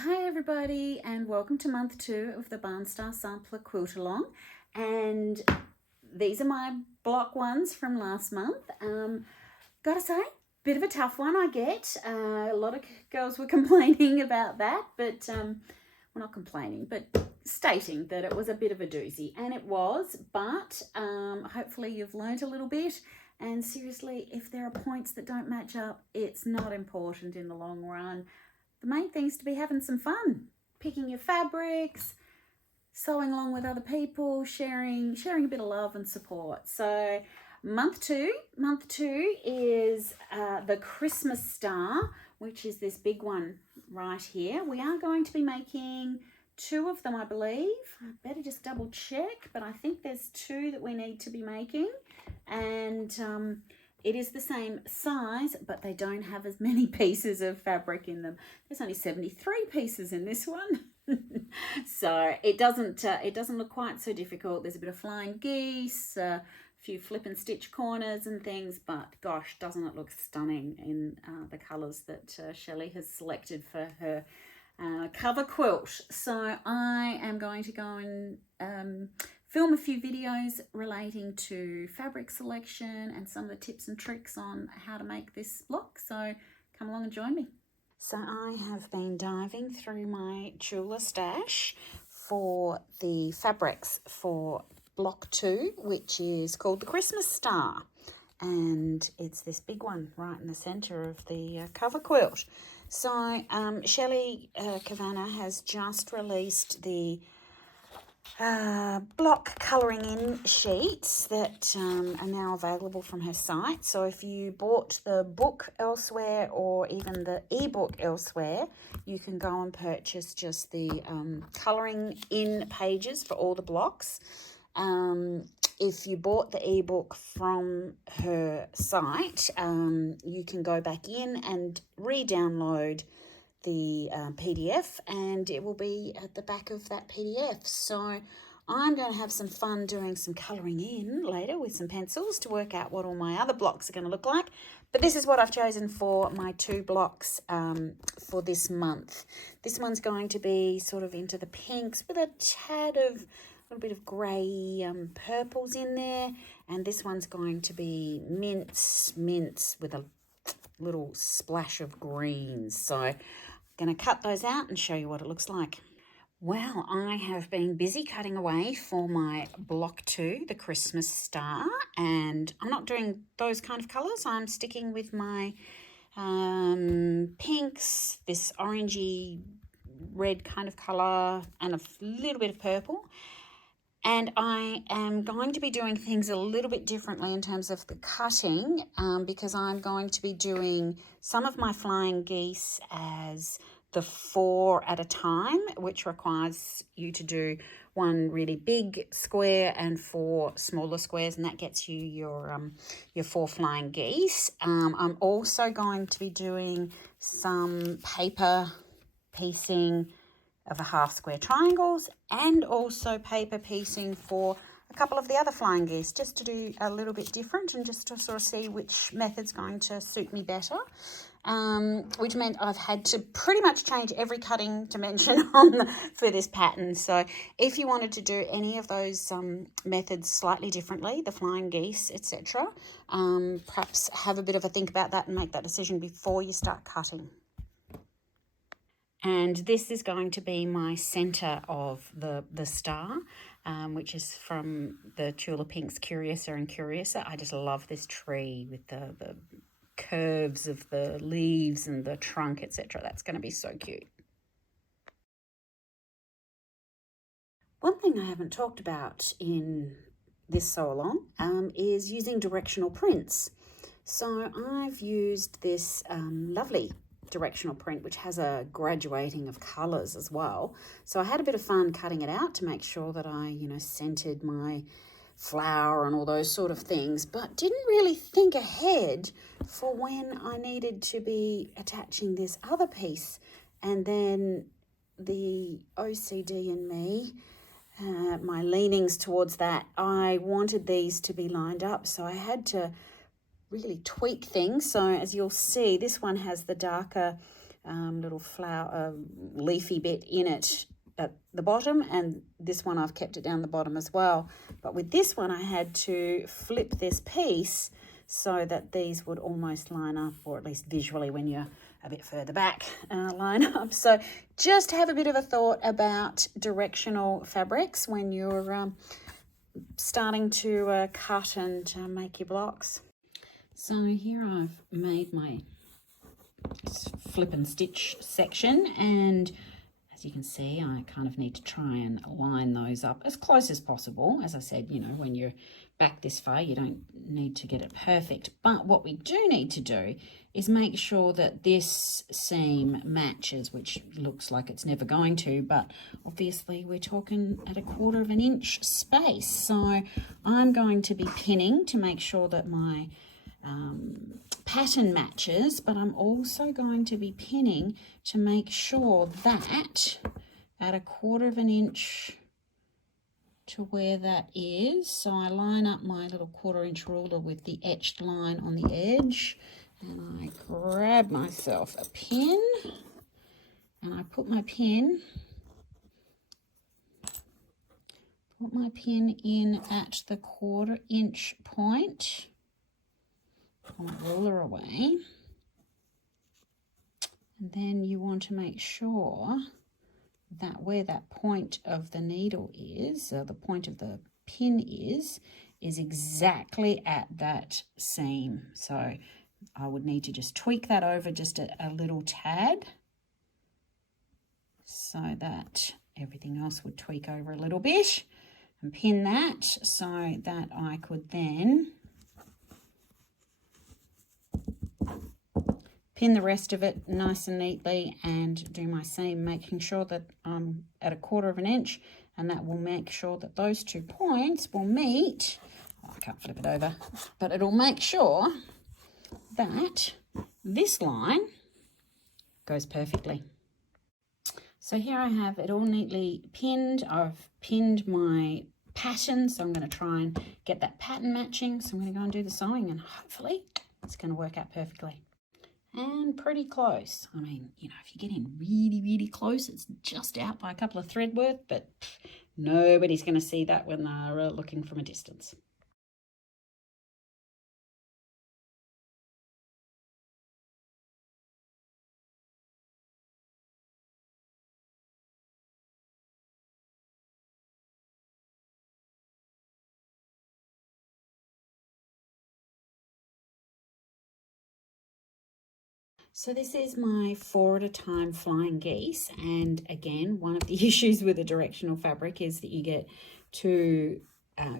Hi everybody, and welcome to month 2 of the Barn Star Sampler Quiltalong. And these are my block ones from last month. Gotta say, bit of a tough one I get. A lot of girls were complaining about that, but well, not complaining, but stating that it was a bit of a doozy, and it was. But hopefully you've learnt a little bit. And seriously, if there are points that don't match up, it's not important in the long run. The main thing is to be having some fun, picking your fabrics, sewing along with other people, sharing a bit of love and support. So month two is the Christmas star, which is this big one right here. We are going to be making 2 of them, I believe. I better just double check, but I think there's 2 that we need to be making. And it is the same size, but they don't have as many pieces of fabric in them. There's only 73 pieces in this one. So it doesn't look quite so difficult. There's a bit of flying geese, a few flip and stitch corners and things, but gosh, doesn't it look stunning in the colours that Shelley has selected for her cover quilt. So I am going to go and film a few videos relating to fabric selection and some of the tips and tricks on how to make this block. So come along and join me. So I have been diving through my Chula stash for the fabrics for block 2, which is called the Christmas Star. And it's this big one right in the centre of the cover quilt. So Shelley Kavanagh has just released the block colouring in sheets that are now available from her site. So if you bought the book elsewhere or even the ebook elsewhere, you can go and purchase just the colouring in pages for all the blocks. If you bought the ebook from her site, you can go back in and re-download the PDF, and it will be at the back of that PDF. So I'm going to have some fun doing some colouring in later with some pencils to work out what all my other blocks are going to look like. But this is what I've chosen for my 2 blocks for this month. This one's going to be sort of into the pinks with a tad of a little bit of grey purples in there, and this one's going to be mince with a little splash of greens. So I'm going to cut those out and show you what it looks like. Well, I have been busy cutting away for my block 2, the Christmas Star, and I'm not doing those kind of colours. I'm sticking with my pinks, this orangey red kind of colour, and a little bit of purple. And I am going to be doing things a little bit differently in terms of the cutting because I'm going to be doing some of my flying geese as the 4 at a time, which requires you to do 1 really big square and 4 smaller squares, and that gets you your 4 flying geese. I'm also going to be doing some paper piecing of the half square triangles and also paper piecing for a couple of the other flying geese, just to do a little bit different and just to sort of see which method's going to suit me better, which meant I've had to pretty much change every cutting dimension for this pattern. So if you wanted to do any of those methods slightly differently, the flying geese, etc., perhaps have a bit of a think about that and make that decision before you start cutting. And this is going to be my centre of the star, which is from the Chula Pinks Curiouser and Curiouser. I just love this tree with the curves of the leaves and the trunk, etc. That's going to be so cute. One thing I haven't talked about in this sew along is using directional prints. So I've used this lovely directional print which has a graduating of colours as well. So I had a bit of fun cutting it out to make sure that I centered my flower and all those sort of things, but didn't really think ahead for when I needed to be attaching this other piece. And then the OCD in me, my leanings towards that, I wanted these to be lined up, so I had to really tweak things. So as you'll see, this one has the darker little flower, leafy bit in it at the bottom, and this one I've kept it down the bottom as well. But with this one I had to flip this piece so that these would almost line up, or at least visually when you're a bit further back, line up. So just have a bit of a thought about directional fabrics when you're starting to cut and make your blocks. So here I've made my flip and stitch section, and as you can see, I kind of need to try and line those up as close as possible. As I said, you know, when you're back this far, you don't need to get it perfect. But what we do need to do is make sure that this seam matches, which looks like it's never going to, but obviously we're talking at 1/4 of an inch space. So I'm going to be pinning to make sure that my pattern matches, but I'm also going to be pinning to make sure that at 1/4 of an inch to where that is. So I line up my little 1/4 inch ruler with the etched line on the edge, and I grab myself a pin and I put my pin in at the 1/4 inch point. Pull my ruler away, and then you want to make sure that where that point of the needle is, the point of the pin is exactly at that seam. So I would need to just tweak that over just a little tad so that everything else would tweak over a little bit, and pin that so that I could then pin the rest of it nice and neatly and do my seam, making sure that I'm at 1/4 of an inch, and that will make sure that those 2 points will meet. Oh, I can't flip it over, but it'll make sure that this line goes perfectly. So here I have it all neatly pinned. I've pinned my pattern, so I'm going to try and get that pattern matching. So I'm going to go and do the sewing, and hopefully it's going to work out perfectly. And pretty close. I mean, you know, if you get in really, really close, it's just out by a couple of thread worth, but nobody's going to see that when they're looking from a distance. So this is my 4 at a time flying geese, and again, one of the issues with a directional fabric is that you get 2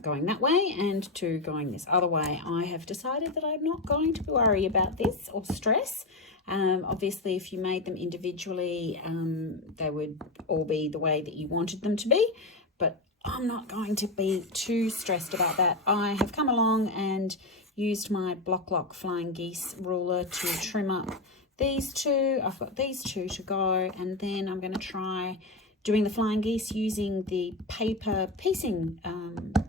going that way and 2 going this other way. I have decided that I'm not going to worry about this or stress. Obviously, if you made them individually, they would all be the way that you wanted them to be, but I'm not going to be too stressed about that. I have come along and used my Block Lock Flying Geese ruler to trim up these 2. I've got these 2 to go, and then I'm going to try doing the flying geese using the paper piecing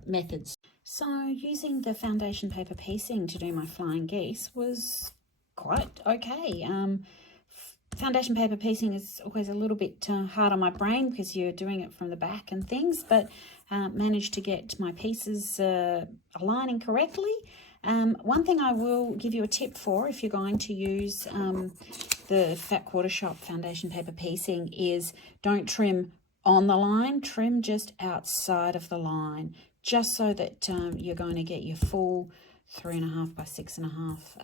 methods. So using the foundation paper piecing to do my flying geese was quite okay. Foundation paper piecing is always a little bit hard on my brain because you're doing it from the back and things, but managed to get my pieces aligning correctly. One thing I will give you a tip for if you're going to use the Fat Quarter Shop foundation paper piecing is don't trim on the line, trim just outside of the line, just so that you're going to get your full 3.5 by 6.5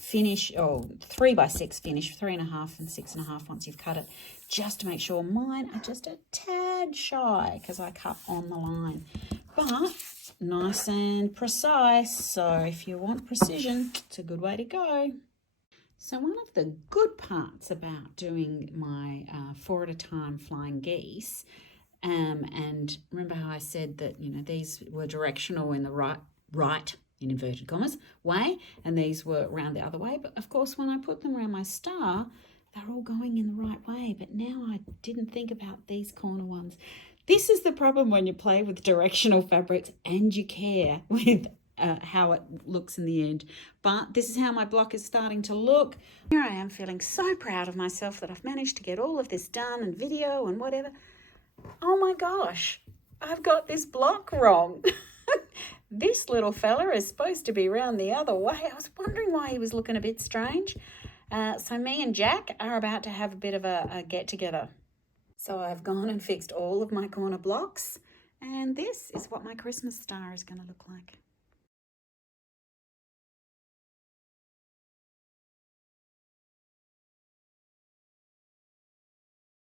finish, or 3 by 6 finish, 3.5 and 6.5 once you've cut it, just to make sure. Mine are just a tad shy because I cut on the line, but nice and precise. So if you want precision, it's a good way to go. So one of the good parts about doing my 4 at a time flying geese, and remember how I said that, you know, these were directional in the right in inverted commas way, and these were around the other way, but of course when I put them around my star, they're all going in the right way. But now I didn't think about these corner ones. This is the problem when you play with directional fabrics and you care with how it looks in the end. But this is how my block is starting to look. Here I am feeling so proud of myself that I've managed to get all of this done and video and whatever. Oh my gosh, I've got this block wrong. This little fella is supposed to be round the other way. I was wondering why he was looking a bit strange. So me and Jack are about to have a bit of a get together. So I've gone and fixed all of my corner blocks, and this is what my Christmas star is going to look like.